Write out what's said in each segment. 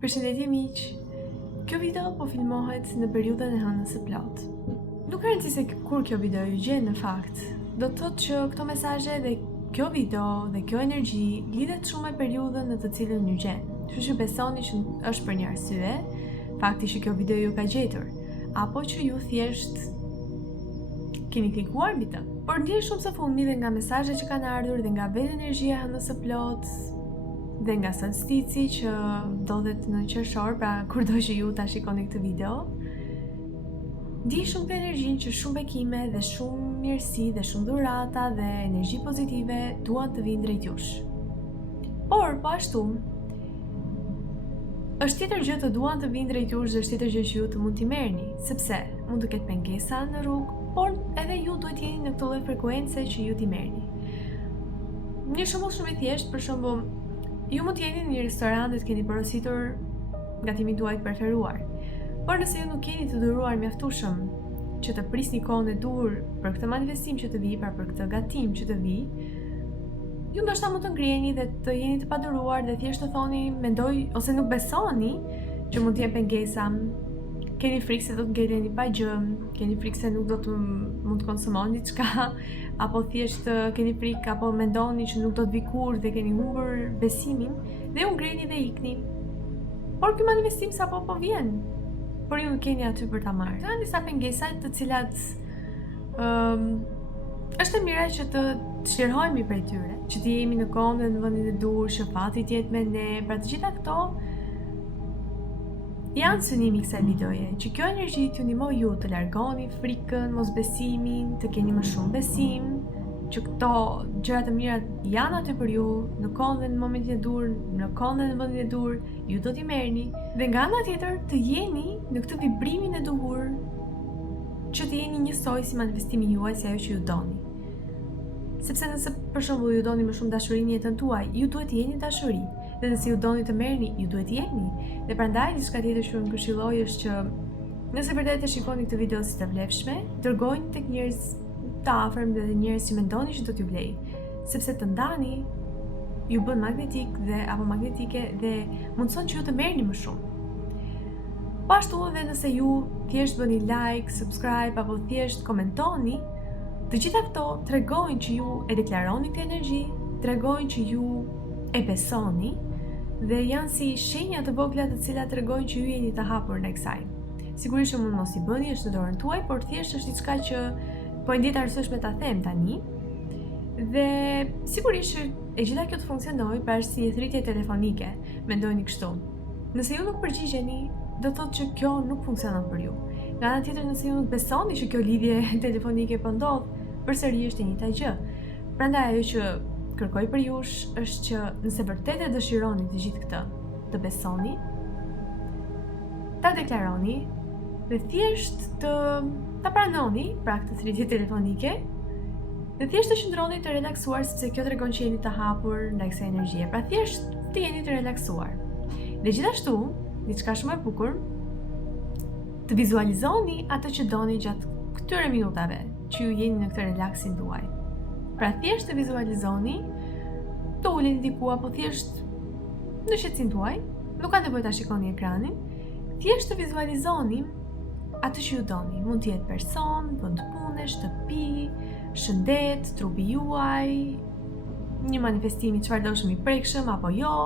Përshëndetje miq. Kjo video po filmohet në periudhën e hënës së plot. Nuk ka rëndësi se kur kjo video ju gjen në fakt. Do të thotë që këto mesazhe dhe kjo video dhe kjo energji lidhet shumë me periudhën në të cilën ju gjen. Kështu që besoni që është për një arsye, fakti që kjo video ju ka gjetur, apo që ju thjesht keni klikuar mbi të. Por ndjej shumë së fundmi dhe nga mesazhet që kanë ardhur dhe nga vetë energjia e hënës së plot dhe nga solstici që ndodhet në qershor, pra kurdo që ju ta shikoni këtë video, di shumë të energjinë që shumë bekime dhe shumë mirësi dhe shumë dhurata dhe energji pozitive duan të vinë drejt jush. Por, po ashtu, është tjetër gjë të duan të vinë drejt jush dhe është tjetër gjë që ju të mund t'i merrni, sepse mund të ketë pengesa në rrugë, por edhe ju duhet jeni në këtë lloj frekuence që ju t'i merrni. Një shembull shumë i thjeshtë, për shembull, ju mund të jeni në një restorant dhe të keni porositur gatimin tuaj të preferuar. Por nëse ju nuk keni të duruar mjaftueshëm që të prisni kohën e dur për këtë manifestim që të vi, pra për këtë gatim që të vi, ju ndoshta mund të ngriheni dhe të jeni të paduruar dhe thjesht të thoni, mendoj ose nuk besoni që mund të jenë pengesa. Keni frikë se do të ngeleni pa gjë, keni frikë se nuk do të mund të konsumoni diçka, apo thjesht keni frikë apo mendoni që nuk do të vi kurrë dhe keni humbur besimin dhe ju ngriheni dhe ikni. Por ky manifestim sapo po vjen, por ju nuk keni aty për ta marrë. Janë disa pengesa të cilat është e mira që të shërhohemi prej tyre, që të jemi në kohën dhe në vendin e dur, që fati të jetë me ne, pra të gjitha këto janë synimi i kësaj videoje, që kjo energji t'ju ndihmoj ju të largoni frikën, mosbesimin, të keni më shumë besim, që këto gjëra të mira janë aty për ju, në kohën dhe në momentin e dur, në kohën dhe në vendin e dur, ju do t'i merrni, dhe nga ana tjetër të jeni në këtë vibrimin e duhur, që të jeni njësoj si manifestimi juaj, si ajo që ju doni. Sepse nëse për shembull ju doni më shumë dashuri në jetën tuaj, ju duhet të jeni dashuri. Dhe nëse ju doni të merrni, ju duhet të jeni. Dhe prandaj diçka tjetër që më këshilloj është që nëse vërtet e shikoni këtë video si të vlefshme, dërgojni tek njerëz të afërm dhe njerëz që mendoni që do t'ju vlej, sepse të ndani ju bën magnetik dhe apo magnetike dhe mundson që ju të merrni më shumë. Po ashtu edhe nëse ju thjesht bëni like, subscribe apo thjesht komentoni, të gjitha këto tregojnë që ju e deklaroni këtë energji, tregojnë që ju e besoni dhe janë si shenja të vogla të cilat tregojnë që ju jeni të hapur ndaj kësaj. Sigurisht që mund mos i bëni, është në dorën tuaj, por thjesht është diçka që po e ndjet arsyeshme ta them tani. Dhe sigurisht që e gjitha kjo të funksionojë, pra është si një thritje telefonike, mendojeni kështu. Nëse ju nuk përgjigjeni, do thotë që kjo nuk funksionon për ju. Nga ana tjetër, nëse ju nuk besoni që kjo lidhje telefonike po ndodh, përsëri është e njëjta gjë. Prandaj ajo që kërkoj për jush është që nëse vërtet e dëshironi të gjithë këtë, të besoni, ta deklaroni dhe thjesht ta pranoni, pra këtë thritje telefonike, dhe thjesht të qëndroni të relaksuar, sepse kjo tregon që jeni të hapur ndaj kësaj energjie. Pra thjesht të jeni të relaksuar. Dhe gjithashtu, diçka shumë e bukur, të vizualizoni atë që doni gjatë këtyre minutave që ju jeni në këtë relaksin tuaj. Pra thjesht të vizualizoni, të uleni diku apo thjesht në shqetësinë tuaj, nuk ka nevojë ta shikoni ekranin, thjesht të vizualizoni atë që ju doni. Mund të jetë person, vend pune, shtëpi, shëndet, trupi juaj, një manifestim i çfarëdoshëm i prekshëm apo jo,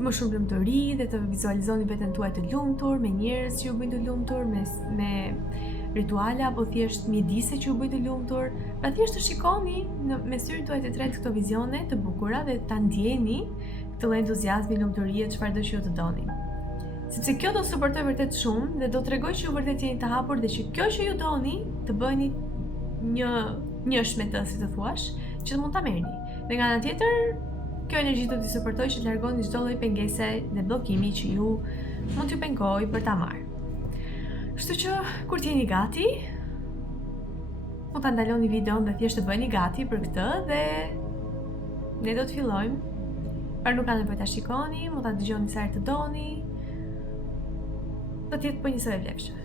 më shumë lumturi dhe të vizualizoni veten tuaj të lumtur, me njerëz që ju bëjnë të lumtur, me rituale apo thjesht mjedise që ju bëjnë të lumtur. Pra thjesht të shikoni me syrin tuaj të tretë këto vizione të bukura dhe ta ndjeni këtë lloj entuziazmi, lumturie, çfarëdo që ju të doni. Sepse kjo do suportoj vërtet shumë dhe do t'rregoj që ju vërtet jeni të hapur dhe që kjo që ju doni të bëni njësh me të, si të thuash, që të mund ta merrni. Dhe nga ana tjetër, kjo energji do t'i suportoj që të largoni çdo lloj pengese dhe bllokimi që ju mund t'ju pengoj për ta marrë. Kështu që kur t'jeni gati, mund ta ndaloni videon dhe thjesht të bëheni gati për këtë dhe ne do të fillojmë. Pra nuk ka nevojë ta shikoni, mund ta dëgjoni sa herë të doni. Do të jetë po njësoj e vlefshme.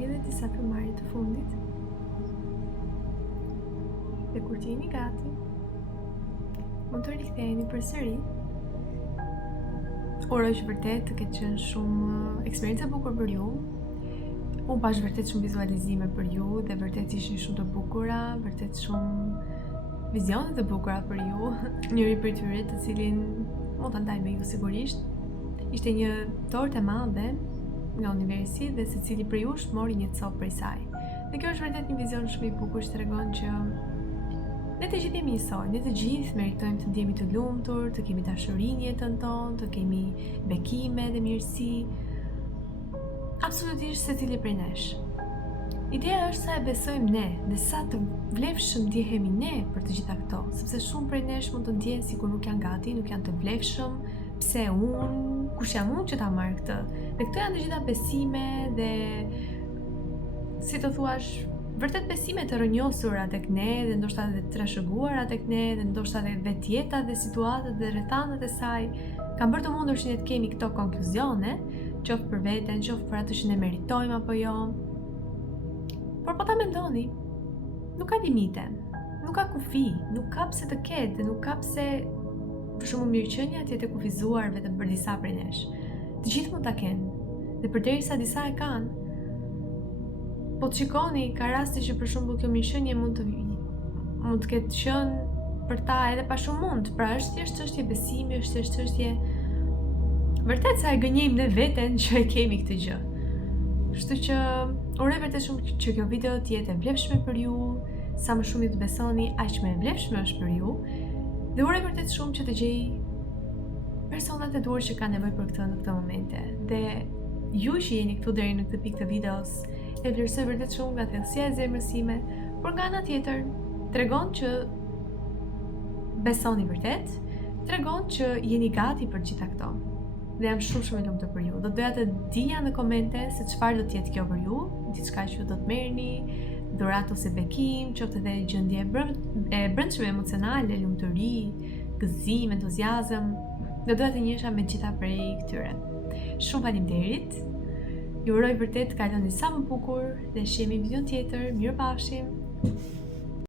kemi edhe disa filmarje të fundit. Dhe kur t'jeni gati, mund të riktheheni përsëri. Uroj që vërtet të ketë qenë shumë eksperiencë e bukur për ju. Unë pash vërtet shumë vizualizime për ju dhe vërtet ishin shumë të bukura, vërtet shumë vizione të bukura për ju. Njëri për tyre të cilin mund ta ndaj me ju sigurisht. Ishte një tortë e madhe nga universi dhe secili prej jush mori një copë prej saj. Dhe kjo është vërtet një vizion shumë i bukur që tregon që ne të gjithë jemi njësoj, ne të gjithë meritojmë të ndjemi të lumtur, të kemi dashuri në jetën tonë, të kemi bekime dhe mirësi. Absolutisht secili prej nesh. Ideja është sa e besojmë ne dhe sa të vlefshëm ndjehemi ne për të gjitha këto, sepse shumë prej nesh mund të ndjehen sikur nuk janë gati, nuk janë të vlefshëm. Pse unë, kush jam unë që ta marr këtë? Dhe këto janë të gjitha besime dhe si të thuash, vërtet besime të rënjosura tek ne dhe ndoshta edhe të trashëguara tek ne dhe ndoshta edhe vetjeta dhe situatat dhe rrethanat e saj kanë bërë të mundur që ne të kemi këto konkluzione, qoftë për veten, qoftë për atë që ne meritojmë apo jo. Por po ta mendoni, nuk ka limite, nuk ka kufi, nuk ka pse të ketë, nuk ka pse për shembull mirëqenia të jetë e kufizuar vetëm për disa prej nesh. Të gjithë mund ta kenë, dhe përderisa disa e kanë, po të shikoni, ka raste që për shembull kjo mirëqenie mund të ketë qenë për ta edhe pa shumë mund. Pra është thjesht çështje besimi, është thjesht çështje vërtet sa e gënjejmë ne veten që e kemi këtë gjë. Kështu që uroj vërtet shumë që kjo video të jetë e vlefshme për ju, sa më shumë ju të besoni, aq më e vlefshme është për ju. Dhe uroj vërtet shumë që të gjej personat e duhur që kanë nevojë për këtë në këtë momente. Dhe ju që jeni këtu deri në këtë pikë të videos, e vlerësoj vërtet shumë nga thellësia e zemrës time, por nga ana tjetër tregon që besoni vërtet, tregon që jeni gati për gjitha këto. Dhe jam shumë e lumtur për ju. Do doja të dija në komente se çfarë do të jetë kjo për ju, diçka që do të merrni, dhuratë ose bekim, qoftë edhe gjendje e brendshme emocionale, lumturi, gëzim, entuziazëm. Do doja të njihesha me gjitha prej këtyre. Shumë faleminderit. Ju uroj vërtet të kaloni sa më bukur dhe shihemi në video tjetër. Mirupafshim.